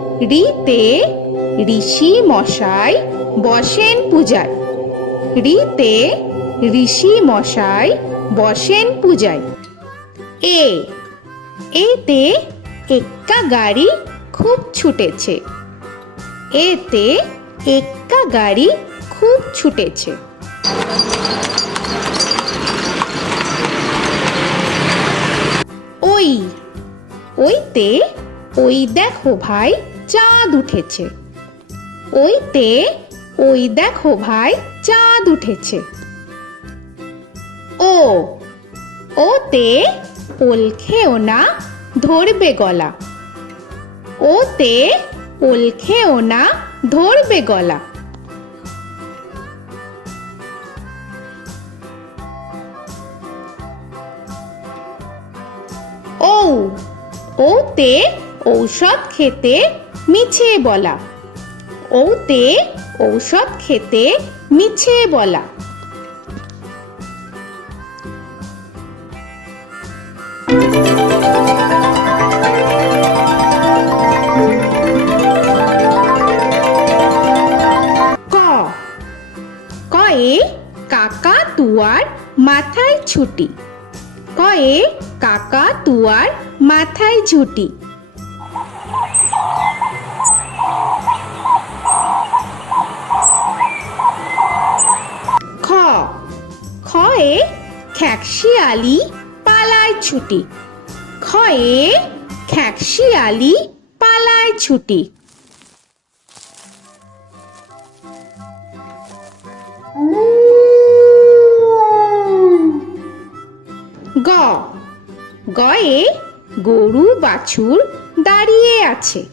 রিতে ঋষি মশাই বসেন পূজায়। রিতে ঋষি মশাই বসেন পূজায়। এ, এতে এক্কা গাড়ি খুব ছুটেছে। এতে এক্কা গাড়ি খুব ছুটেছে। ওই, ওইতে, ওই দেখো ভাই চাঁদ উঠেছে। ওইতে, ওই দেখো ভাই, চাঁদ উঠেছে। ও, ওতে ওল খেও না, ধরবে গলা। ওতে ওল খেও না, ধরবে গলা। ও ওতে ঔষধ খেতে মিছে বলা। ওতে ঔষধ খেতে মিছে বলা। ক। কয়ে কাকা তুয়ার মাথায় ছুটি। কয়ে কাকা তুয়ার মাথায় ঝুটি খ্যাকশিয়ালি পালায় ছুটি। খয়ে খ্যাকশিয়ালি পালায় ছুটি। গ। গয়ে গরু বাছুর দাঁড়িয়ে আছে।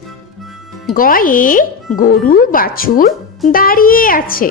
গয়ে গরু বাছুর দাঁড়িয়ে আছে।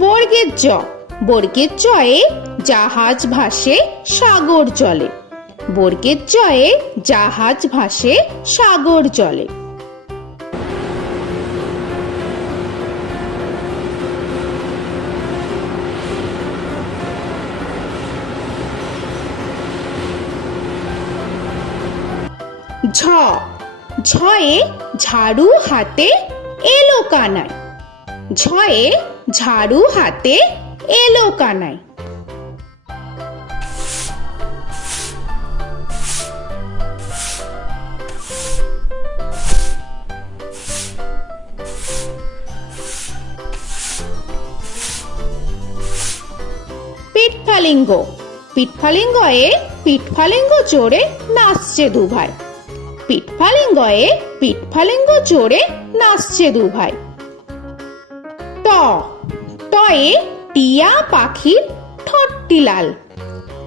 বর্গের জ। বর্গের জয়ে জাহাজ ভাসে সাগর জলে। বর্গের জয়ে জাহাজ ভাসে সাগর জলে। ঝ। ঝয়ে ঝাড়ু হাতে এলো কানায়। ঝয়ে ঝাড়ু হাতে এলো কানায়। পিঠফালিঙ্গ। পিঠফালিঙ্গয়ে পিঠফালিঙ্গ চড়ে নাচছে দুভাই। পিঠফালিঙ্গয়ে, পিঠফালিঙ্গ চড়ে নাচছে দুভাই ট টয়ে টিয়া পাখির ঠোঁটটি লাল।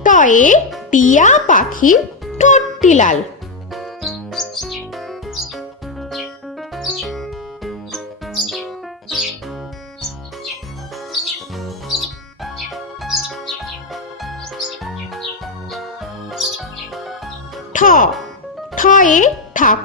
টয়ে টিয়া পাখির ঠোঁটটি লাল।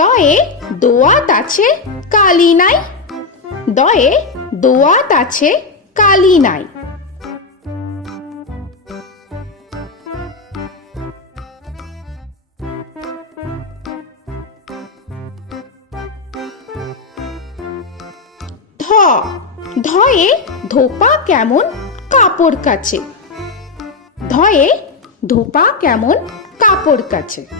দয়ে দোয়াত আছে কালি নাই। দয়ে দোয়াত আছে কালি নাই। ধয়ে ধোপা কেমন কাপড় কাছে। ধয়ে ধোপা কেমন কাপড় কাছে।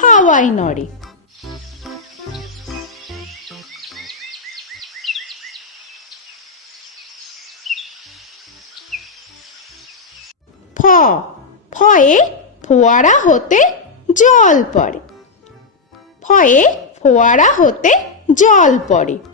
হাওয়ায় নড়ে। ফ ফয়ে ফোয়ারা হতে জল পড়ে। ফয়ে ফোয়ারা হতে জল পড়ে।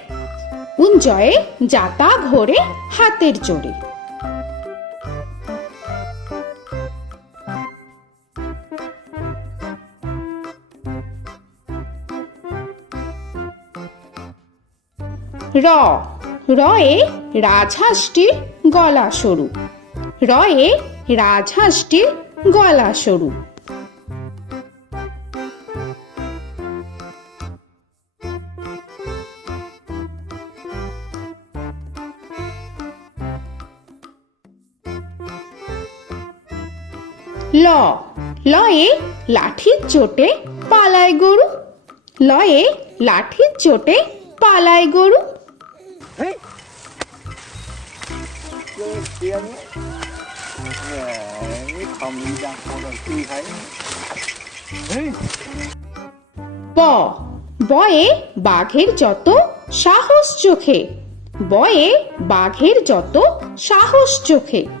উঞ্জয়ে যাতা ঘোরে হাতের জোরে। র রয়ে রাজহাঁসটির গলা সরু। রয়ে রাজহাঁসটির গলা সরু। ল। লয়ে লাঠির চোটে পালায় গরু। লয়ে লাঠির চোটে পালায় গরু! প। বয়ে বাঘের যত সাহস চোখে। বয়ে বাঘের যত সাহস চোখে।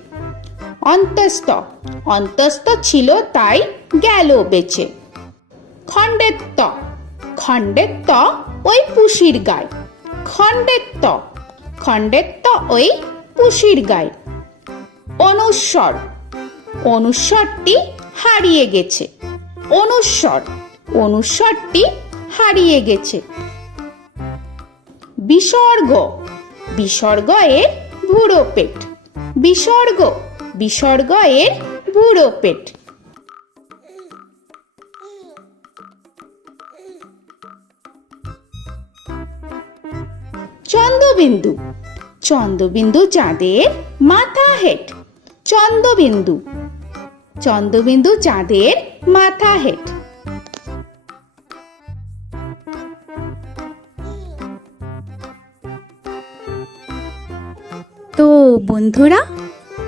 অন্তস্ত অন্তস্ত ছিল, তাই গেল বেচে। খণ্ডেত্ত। খণ্ডেত্ত ওই পুষির গায়। খণ্ডেত্ত। খণ্ডেত্ত ওই পুষির গায়। অনুস্বর। অনুস্বরটি হারিয়ে গেছে। অনুস্বর। অনুস্বরটি হারিয়ে গেছে। বিসর্গ। বিসর্গ এর ভুড়ো পেট। বিসর্গ। বিসর্গ এর ভুড়ো পেট। চন্দ্রবিন্দু। চন্দ্রবিন্দু চাঁদের মাথা হেট। চন্দ্রবিন্দু। চন্দ্রবিন্দু চাঁদের মাথা হেট। তো বন্ধুরা